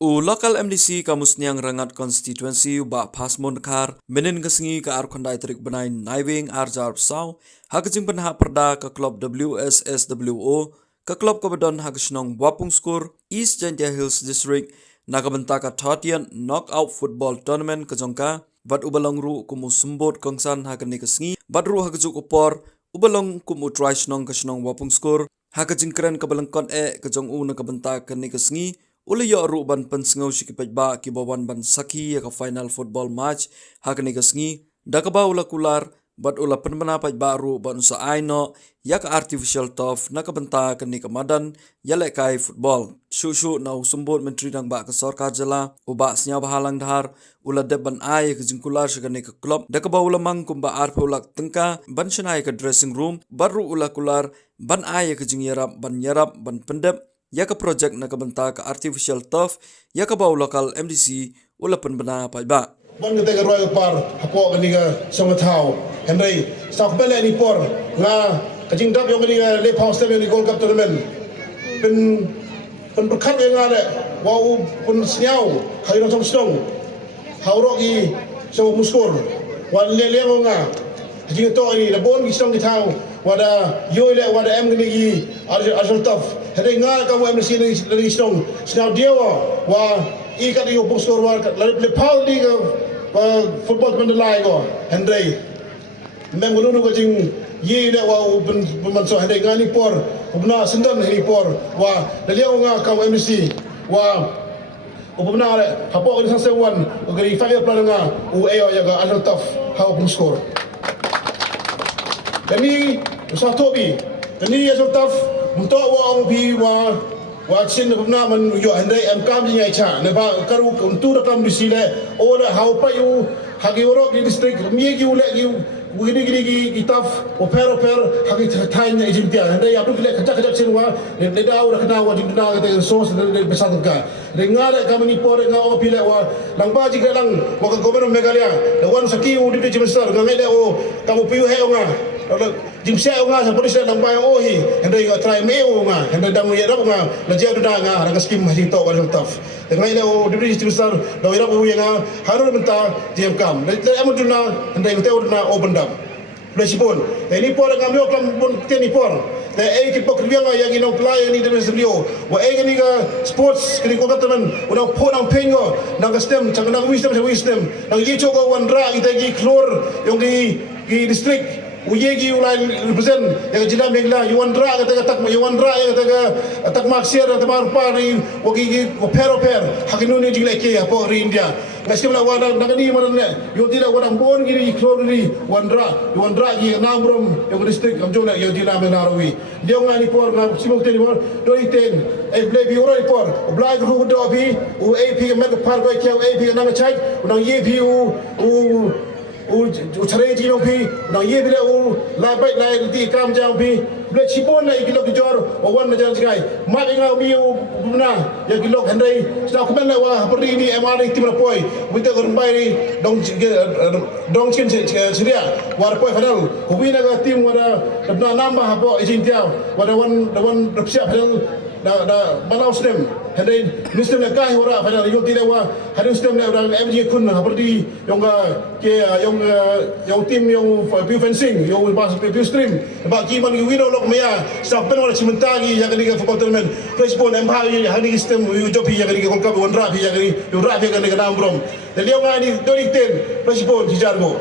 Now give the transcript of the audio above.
Local MDC kamusniang rangat constituency ba Phasmon Dkhar menin kesengi ke arkondai terik benai naiving arjar saw hakajing penha perda ke klub WSSWO ke klub Madan hak Shnong Wapung Skur East Jantia Hills District nakabenta ka 30th knockout football tournament ke jongka bat ubalong ru kumu sembot kongsan hakani kesengi bat ru hakajuk upor ubalong kumu try Shnong ke Shnong Wapung Skur hakajing keren ke balengkon ke jong nakabenta ke ni kesengi uli yo ru ban pensngau sikipajba kibawan ban saki ya ka final football match hakani kasngi dakaba ula kular bat ula Pynbna pajba ru ban sa aino ya ka artificial turf nakabenta kani ka Madan ya le kai football shu na usumbot menteri dang ba ka sarkar jala uba sngewbha lang Dkhar ula deban ai ka jingkular sakani ka club dakaba ula mang kumba arpe ula tengka ban shanai ka dressing room baru ula kular ban ai ka jingyarap ban pendep ya ka project na kabenta ka artificial turf ya ka baw local MDC ula Pynbna pajba ban ka tega royal par hapo kani ka songathau henry sakbele ni por nga kajing dap yung kani ka le power step ni gold cup tournament pen berkat nga le wow pun snyau hayro tong Shnong hawro gi so muskor wan le nga kajing to ni labon gi Shnong thau wada yoile wada em kani gi artificial turf Hei nga kamu MDC dari Shnong, senau dia wa ikat di Wapung Skur wa lepau di ke football pendelai ko Henry. Mem gunu ko jing ye da wa pemanso Henry nga ni por, Pynbna Syndon ni por wa daliau nga kamu MDC wa Pynbna hapo ko sa sewan ko gari fire plan nga u ayo ya ga altof ha Wapung Skur. Kami sa tobi, kami altof untuk orang pi wa sin Pynbna man yo Henry am kam ni ai cha ne ba karu untuk rekam di sile ora hau pa yu hagi oro di district mi gi ule gi gini kitaf oper hagi thai ni jintia Henry abdu kile kacak sin wa ne da ora kena wa dina ka sos ne besar ka ne ngare kam ni por nga o pile wa lang ba ji lang wa ka gobernment Meghalaya the one saki u di minister nga ngale o kamu piu he nga jimsia nga sa polis lang ba o hi Henry nga try me o nga Henry dang ya rap nga la jia da nga rang skim ma to wa taf ngale o di minister da ira bu nga harum bynta diam kam le amuduna Henry nga teu na open dam Phasmon ini por nga myo klam bon teni por te e ki pok rianga yang inong play ni de studio wa e ni ga sports kini ko kataman unang po nang pengo nang stem chang nang wisdom nang yicho ko wandra ita gi klor yung di district uyegi ulai represent yang jila megla yuandra kata tak yuandra kata tak maksiar tamar pari wagi per hakinu ni jila ke apo ri India ngasih la wada nagani marane yo tila wada bon gini klor ni yuandra gi namrum yung district amjona yo jila menarawi dia ngani por na simok teni por do iten e play bi ora por blai ru do bi u ap meg par ko ke ap na chai unang ye bi u chare ji no phi na ye bile u la bai la ti kam jang phi ble chipon na ikilok jor o wan na jang sikai ma inga mi u Pynbna ya kilok Henry sta ko na wa peri ni mr tim na poi wite ko bai ni dong chin seria war poi final ko wi na ga tim wada na namba hapo ijin tiao wada wan repsia final da balau stem Henry nistem na kai ora final yo ti wa haru stem na MG kun haperdi yung ke yung tim yung view fencing yung view stream ba ki man wino lok maya sa pen wala chimentagi ya kani football tournament Phasmon empha ya hani stem yu jopi ya kani kolka wandra ya kani yu ra ya kani nam brom de liang ngani 2010 Phasmon jijargo